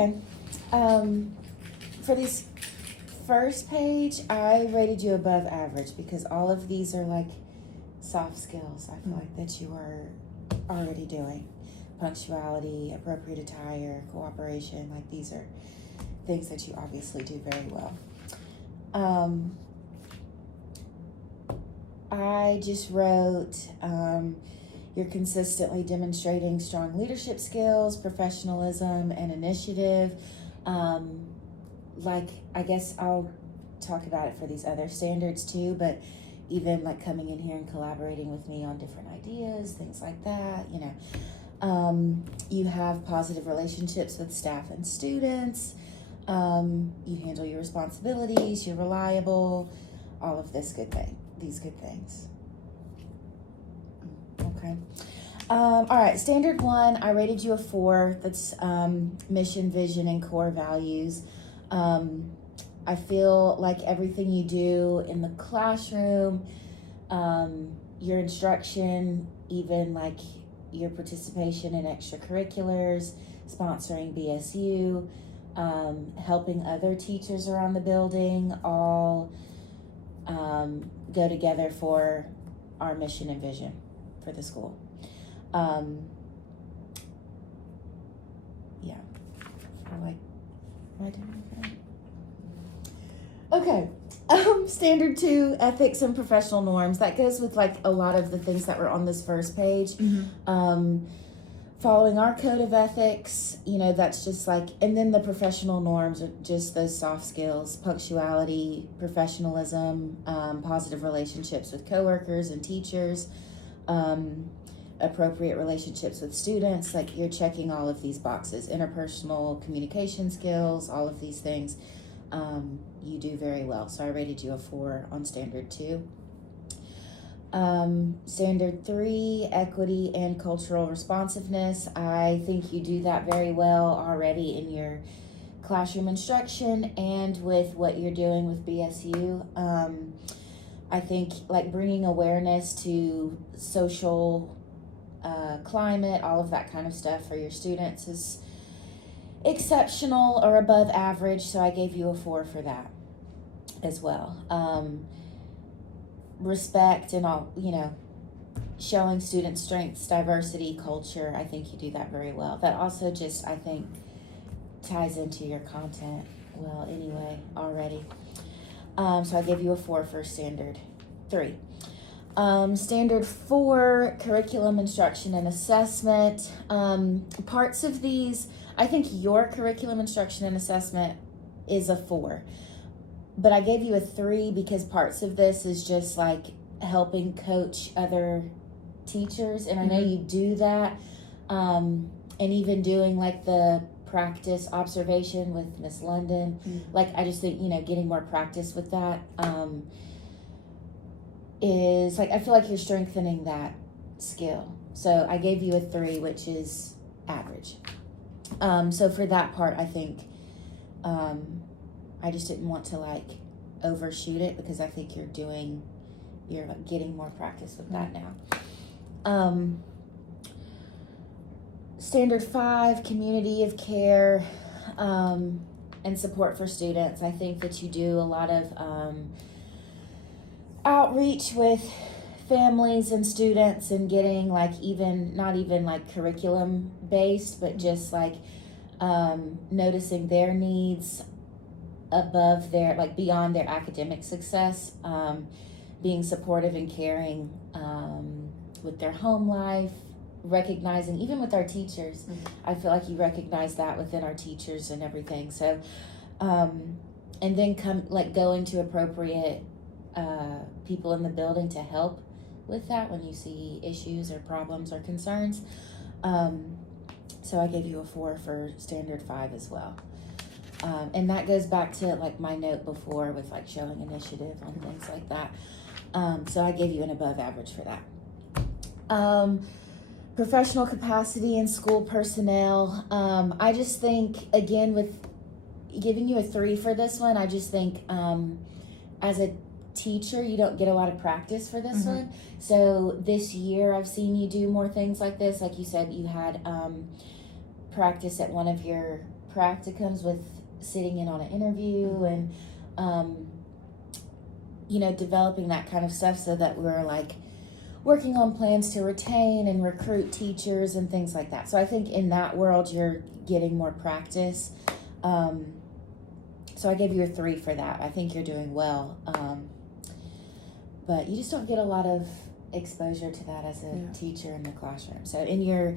Okay. For this first page, I rated you above average because all of these are like soft skills. I feel like that you are already doing. Punctuality, appropriate attire, cooperation, like these are things that you obviously do very well. I just wrote, you're consistently demonstrating strong leadership skills, professionalism, and initiative. Like, I guess I'll talk about it for these other standards too, but even like coming in here and collaborating with me on different ideas, things like that, you know. You have positive relationships with staff and students. You handle your responsibilities, you're reliable, all of these good things. Okay. All right, standard 1, I rated you a 4. That's mission, vision, and core values. I feel like everything you do in the classroom, your instruction, even like your participation in extracurriculars, sponsoring BSU, helping other teachers around the building, all go together for our mission and vision for the school. Yeah, I like, am I doing okay? Okay. Standard 2, ethics and professional norms. That goes with like a lot of the things that were on this first page. Following our code of ethics, you know, that's just like, and then the professional norms are just those soft skills, punctuality, professionalism, positive relationships with coworkers and teachers, appropriate relationships with students. Like, you're checking all of these boxes, interpersonal communication skills, all of these things. You do very well. So I rated you a 4 on standard 2. Standard 3, equity and cultural responsiveness. I think you do that very well already in your classroom instruction and with what you're doing with BSU. I think like bringing awareness to social climate, all of that kind of stuff for your students is exceptional or above average, so I gave you a 4 for that as well. Respect and all, you know, showing student strengths, diversity, culture, I think you do that very well. That also just, I think, ties into your content well anyway already. So I gave you a 4 for standard 3. Standard 4, curriculum, instruction, and assessment. Parts of these, I think your curriculum, instruction, and assessment is a 4. But I gave you a 3 because parts of this is just like helping coach other teachers. And I know you do that. And even doing like the practice observation with Miss London. Like, I just think, you know, getting more practice with that is like, I feel like you're strengthening that skill. So I gave you a 3, which is average. So for that part, I think I just didn't want to like overshoot it because I think you're getting more practice with that now. Standard 5, community of care and support for students. I think that you do a lot of outreach with families and students and getting like not even like curriculum based, but just like noticing their needs above their, like beyond their academic success, being supportive and caring with their home life, recognizing, even with our teachers, I feel like you recognize that within our teachers and everything. So, and then going to appropriate people in the building to help with that when you see issues or problems or concerns. So I gave you a 4 for standard 5 as well. And that goes back to like my note before with like showing initiative and things like that. So I gave you an above average for that. Professional capacity and school personnel. I just think, again, with giving you a 3 for this one, I just think as a teacher, you don't get a lot of practice for this one. So this year I've seen you do more things like this. Like you said, you had practice at one of your practicums with sitting in on an interview and, developing that kind of stuff so that we're like working on plans to retain and recruit teachers and things like that. So I think in that world, you're getting more practice. So I gave you a 3 for that. I think you're doing well. But you just don't get a lot of exposure to that as a teacher in the classroom. So in your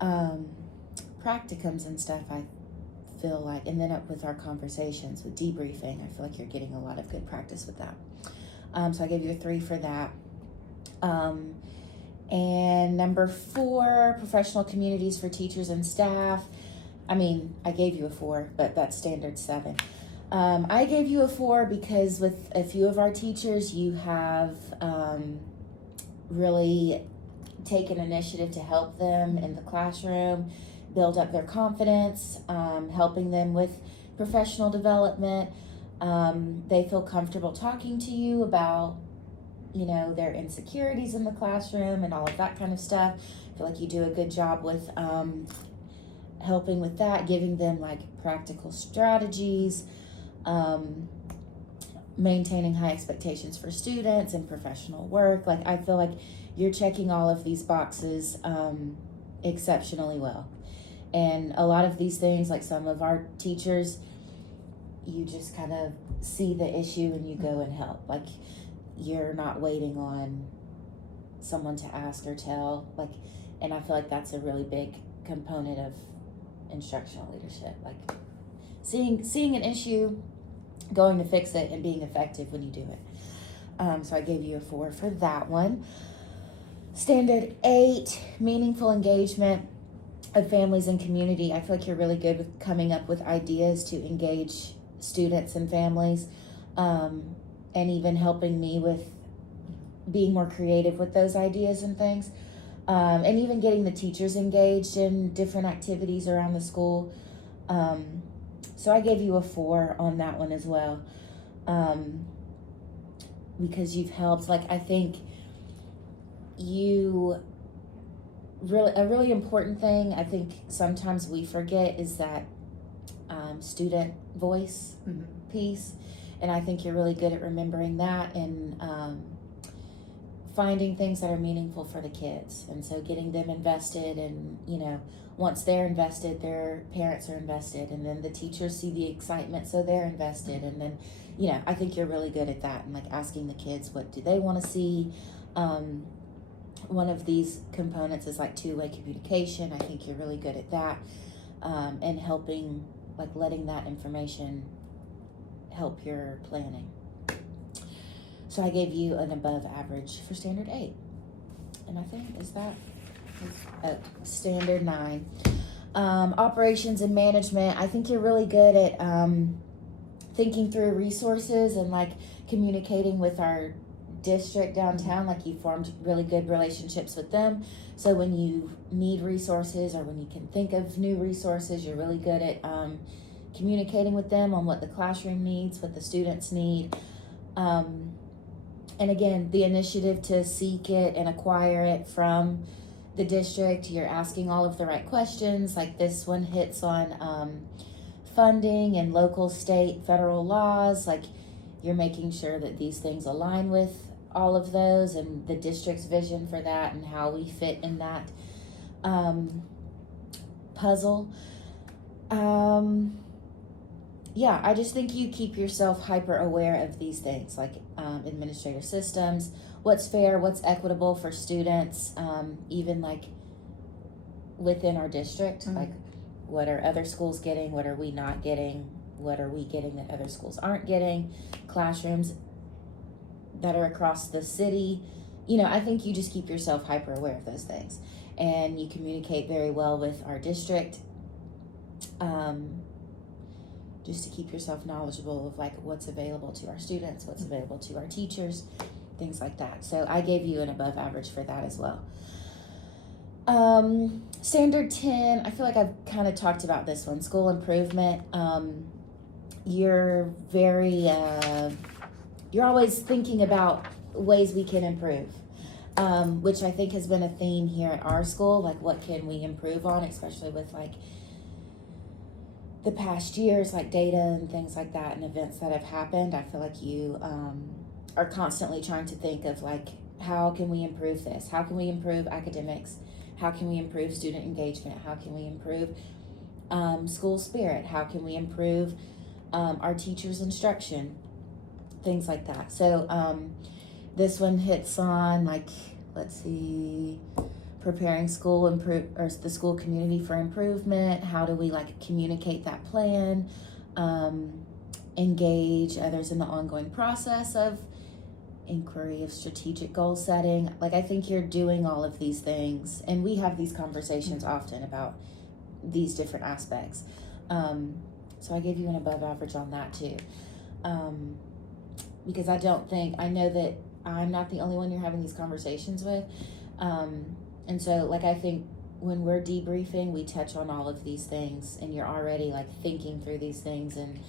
practicums and stuff, I feel like, and then up with our conversations with debriefing, I feel like you're getting a lot of good practice with that. So I gave you a 3 for that. And number 4, professional communities for teachers and staff. I gave you a 4, but that's standard 7. I gave you a 4 because with a few of our teachers, you have really taken initiative to help them in the classroom, build up their confidence, helping them with professional development. They feel comfortable talking to you about, their insecurities in the classroom and all of that kind of stuff. I feel like you do a good job with helping with that, giving them like practical strategies, maintaining high expectations for students and professional work. Like, I feel like you're checking all of these boxes exceptionally well. And a lot of these things, like some of our teachers, you just kind of see the issue and you go and help. Like, you're not waiting on someone to ask or tell. Like, and I feel like that's a really big component of instructional leadership. Like, seeing an issue, going to fix it, and being effective when you do it. So I gave you a 4 for that one. Standard 8, meaningful engagement of families and community. I feel like you're really good with coming up with ideas to engage students and families, and even helping me with being more creative with those ideas and things, and even getting the teachers engaged in different activities around the school. So I gave you a 4 on that one as well, because you've helped. Like, I think a really important thing I think sometimes we forget is that student voice piece, and I think you're really good at remembering that and finding things that are meaningful for the kids, and so getting them invested, and once they're invested, their parents are invested, and then the teachers see the excitement, so they're invested, and then I think you're really good at that, and like asking the kids what do they want to see. One of these components is like 2-way communication. I think you're really good at that, and helping, like letting that information help your planning. So I gave you an above average for standard 8. And I think is standard 9. Operations and management. I think you're really good at thinking through resources and like communicating with our district downtown. Like, you formed really good relationships with them, so when you need resources or when you can think of new resources, you're really good at communicating with them on what the classroom needs, what the students need, and again, the initiative to seek it and acquire it from the district. You're asking all of the right questions. Like, this one hits on funding and local, state, federal laws. Like, you're making sure that these things align with all of those and the district's vision for that and how we fit in that puzzle. I just think you keep yourself hyper aware of these things, like administrative systems, what's fair, what's equitable for students, even like within our district, like what are other schools getting, what are we not getting, what are we getting that other schools aren't getting, classrooms that are across the city. I think you just keep yourself hyper aware of those things, and you communicate very well with our district, just to keep yourself knowledgeable of like what's available to our students, what's available to our teachers, things like that. So I gave you an above average for that as well. Standard 10, I feel like I've kind of talked about this one, school improvement. You're very, you're always thinking about ways we can improve, which I think has been a theme here at our school. Like, what can we improve on, especially with like the past years, like data and things like that and events that have happened, I feel like you are constantly trying to think of like, how can we improve this? How can we improve academics? How can we improve student engagement? How can we improve school spirit? How can we improve our teachers' instruction? Things like that. So this one hits on like, let's see, preparing the school community for improvement. How do we like communicate that plan? Engage others in the ongoing process of inquiry of strategic goal setting. Like, I think you're doing all of these things, and we have these conversations often about these different aspects. So I gave you an above average on that too. Because I know that I'm not the only one you're having these conversations with. And so, like, I think when we're debriefing, we touch on all of these things, and you're already like thinking through these things, and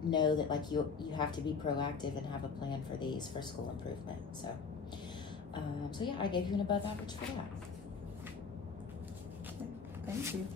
know that like you have to be proactive and have a plan for these for school improvement. So yeah, I gave you an above average for that. Thank you.